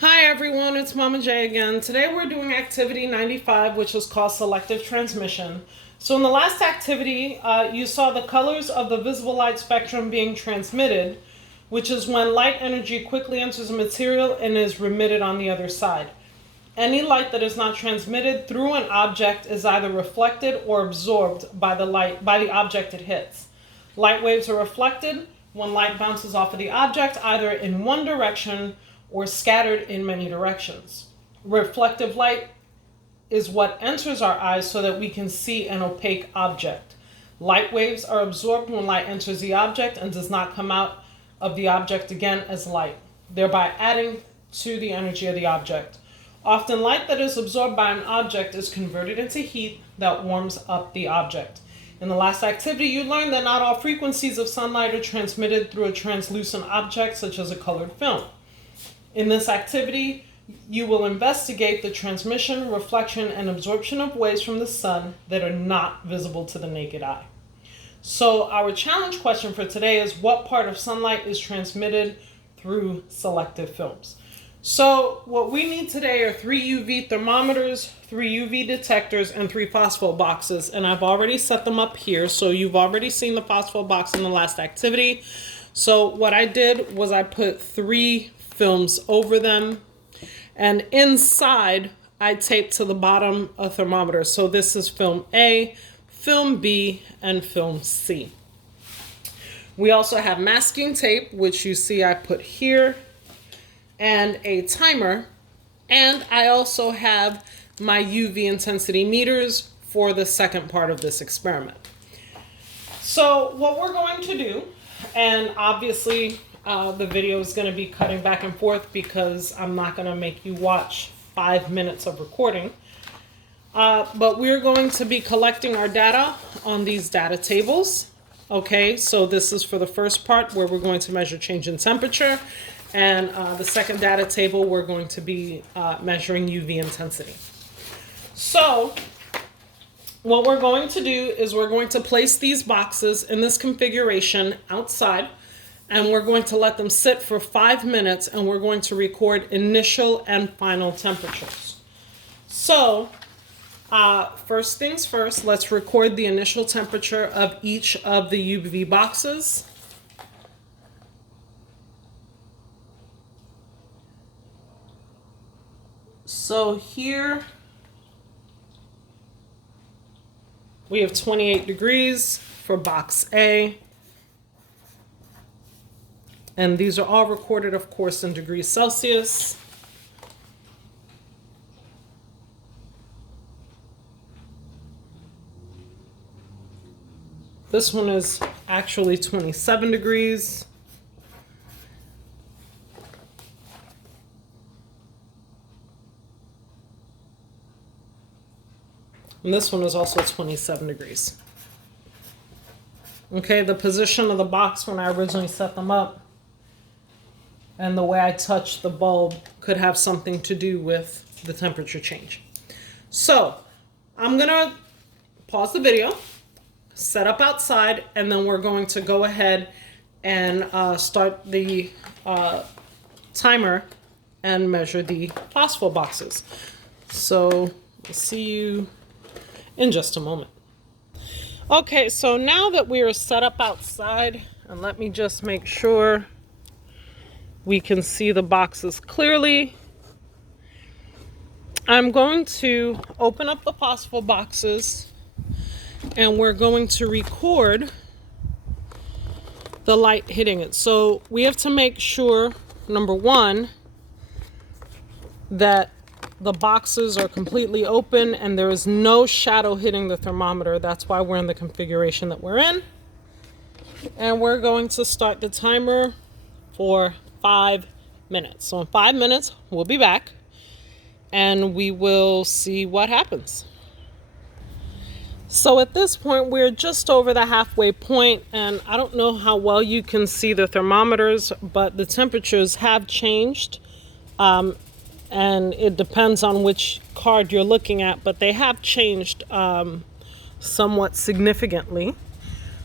Hi everyone, it's Mama J again. Today we're doing activity 95, which is called selective transmission. So in the last activity, you saw the colors of the visible light spectrum being transmitted, which is when light energy quickly enters a material and is remitted on the other side. Any light that is not transmitted through an object is either reflected or absorbed by the object it hits. Light waves are reflected when light bounces off of the object either in one direction or scattered in many directions. Reflective light is what enters our eyes so that we can see an opaque object. Light waves are absorbed when light enters the object and does not come out of the object again as light, thereby adding to the energy of the object. Often light that is absorbed by an object is converted into heat that warms up the object. In the last activity, you learned that not all frequencies of sunlight are transmitted through a translucent object such as a colored film. In this activity, you will investigate the transmission, reflection, and absorption of waves from the sun that are not visible to the naked eye. So our challenge question for today is, what part of sunlight is transmitted through selective films? So what we need today are 3 UV thermometers, 3 UV detectors, and 3 phospho boxes. And I've already set them up here. So you've already seen the phospho box in the last activity. So what I did was I put 3 films over them, and inside I taped to the bottom a thermometer. So this is film A, film B, and film C. We also have masking tape, which you see I put here, and a timer, and I also have my UV intensity meters for the second part of this experiment. So what we're going to do, and obviously the video is going to be cutting back and forth because I'm not going to make you watch 5 minutes of recording. But we're going to be collecting our data on these data tables. Okay, so this is for the first part where we're going to measure change in temperature. And the second data table, we're going to be measuring UV intensity. So what we're going to do is we're going to place these boxes in this configuration outside, and we're going to let them sit for 5 minutes, and we're going to record initial and final temperatures. So first things first, let's record the initial temperature of each of the UV boxes. So here we have 28 degrees for box A. And these are all recorded, of course, in degrees Celsius. This one is actually 27 degrees. And this one is also 27 degrees. Okay, the position of the box when I originally set them up and the way I touched the bulb could have something to do with the temperature change. So I'm gonna pause the video, set up outside, and then we're going to go ahead and start the timer and measure the phospho boxes. So we'll see you in just a moment. Okay, so now that we are set up outside, and let me just make sure we can see the boxes clearly. I'm going to open up the phospho boxes, and we're going to record the light hitting it. So we have to make sure, number one, that the boxes are completely open and there is no shadow hitting the thermometer. That's why we're in the configuration that we're in. And we're going to start the timer for 5 minutes. So in 5 minutes, we'll be back and we will see what happens. So at this point, we're just over the halfway point, and I don't know how well you can see the thermometers, but the temperatures have changed. And it depends on which card you're looking at, but they have changed somewhat significantly.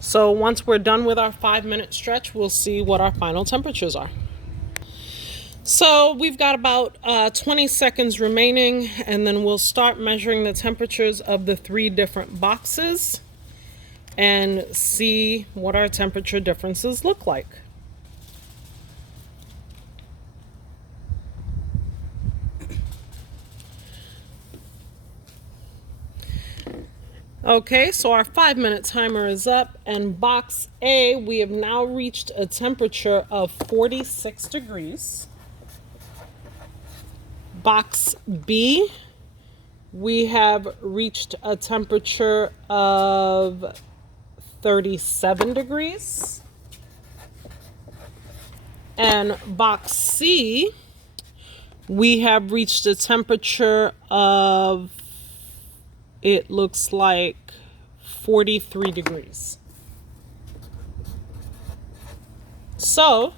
So once we're done with our 5 minute stretch, we'll see what our final temperatures are. So we've got about 20 seconds remaining, and then we'll start measuring the temperatures of the 3 different boxes and see what our temperature differences look like. Okay, so our 5-minute timer is up, and box A, we have now reached a temperature of 46 degrees. Box B, we have reached a temperature of 37 degrees. And box C, we have reached a temperature of, it looks like, 43 degrees. So,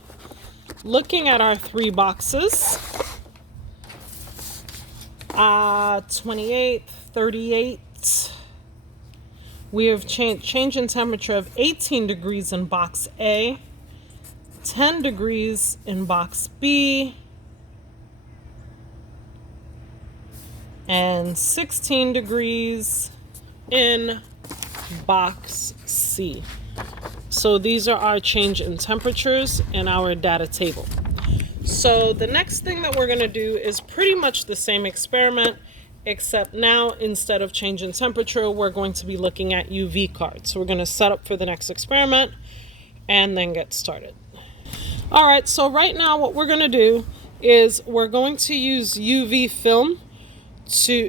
looking at our 3 boxes, 28, 38. We have change in temperature of 18 degrees in box A, 10 degrees in box B, and 16 degrees in box C. So these are our change in temperatures in our data table. So the next thing that we're going to do is pretty much the same experiment, except now instead of change in temperature, we're going to be looking at UV cards. So we're going to set up for the next experiment and then get started. All right, so right now what we're going to do is we're going to use UV film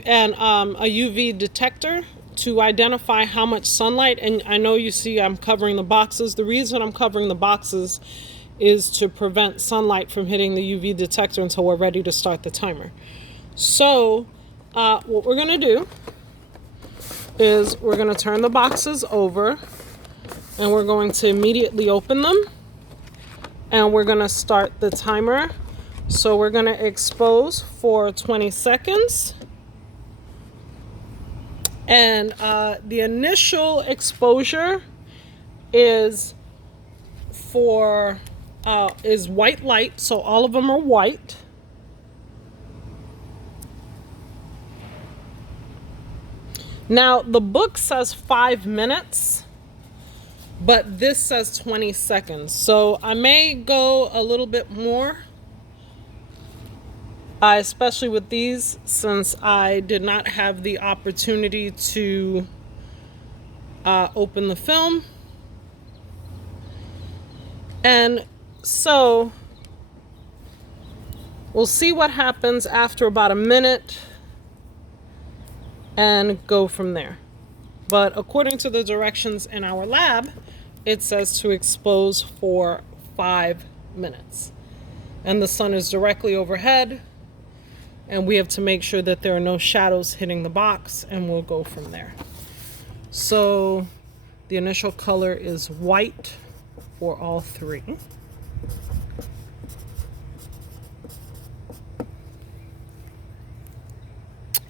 and a UV detector to identify how much sunlight. And I know you see I'm covering the boxes. The reason I'm covering the boxes is to prevent sunlight from hitting the UV detector until we're ready to start the timer. So what we're going to do is we're going to turn the boxes over, and we're going to immediately open them, and we're going to start the timer. So we're going to expose for 20 seconds. And the initial exposure is white light, so all of them are white. Now the book says 5 minutes, but this says 20 seconds. So I may go a little bit more, especially with these, since I did not have the opportunity to open the film. And so we'll see what happens after about a minute and go from there. But according to the directions in our lab, it says to expose for 5 minutes. And the sun is directly overhead, and we have to make sure that there are no shadows hitting the box, and we'll go from there. So the initial color is white for all 3.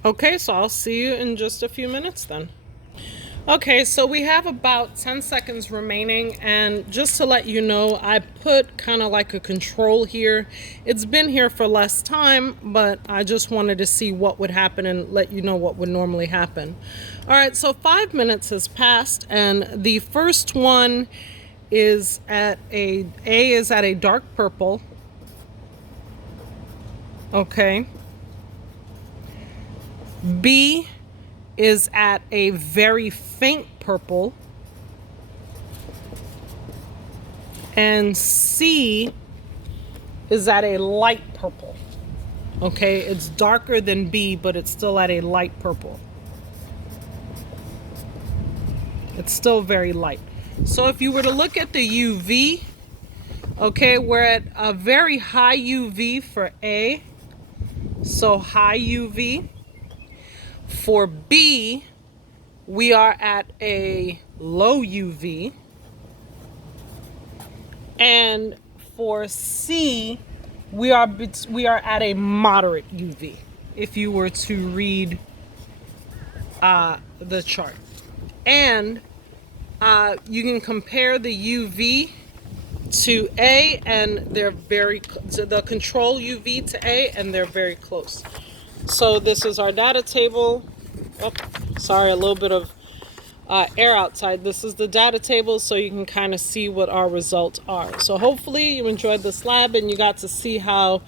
Okay, so I'll see you in just a few minutes then. Okay, so we have about 10 seconds remaining, and just to let you know, I put kind of like a control here. It's been here for less time, but I just wanted to see what would happen and let you know what would normally happen. All right, so 5 minutes has passed, and the first one is at A is at a dark purple. Okay. B is at a very faint purple. And C is at a light purple. Okay, it's darker than B, but it's still at a light purple. It's still very light. So if you were to look at the UV, okay, we're at a very high UV for A. So high UV. For B, we are at a low UV. And for C, we are at a moderate UV, if you were to read the chart. And you can compare the UV to A, and they're the control UV to A, and they're very close. So this is our data table. Oh, sorry, a little bit of air outside. This is the data table, so you can kind of see what our results are. So hopefully you enjoyed this lab and you got to see how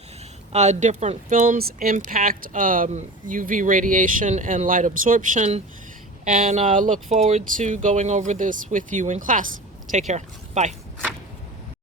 different films impact UV radiation and light absorption. And look forward to going over this with you in class. Take care. Bye.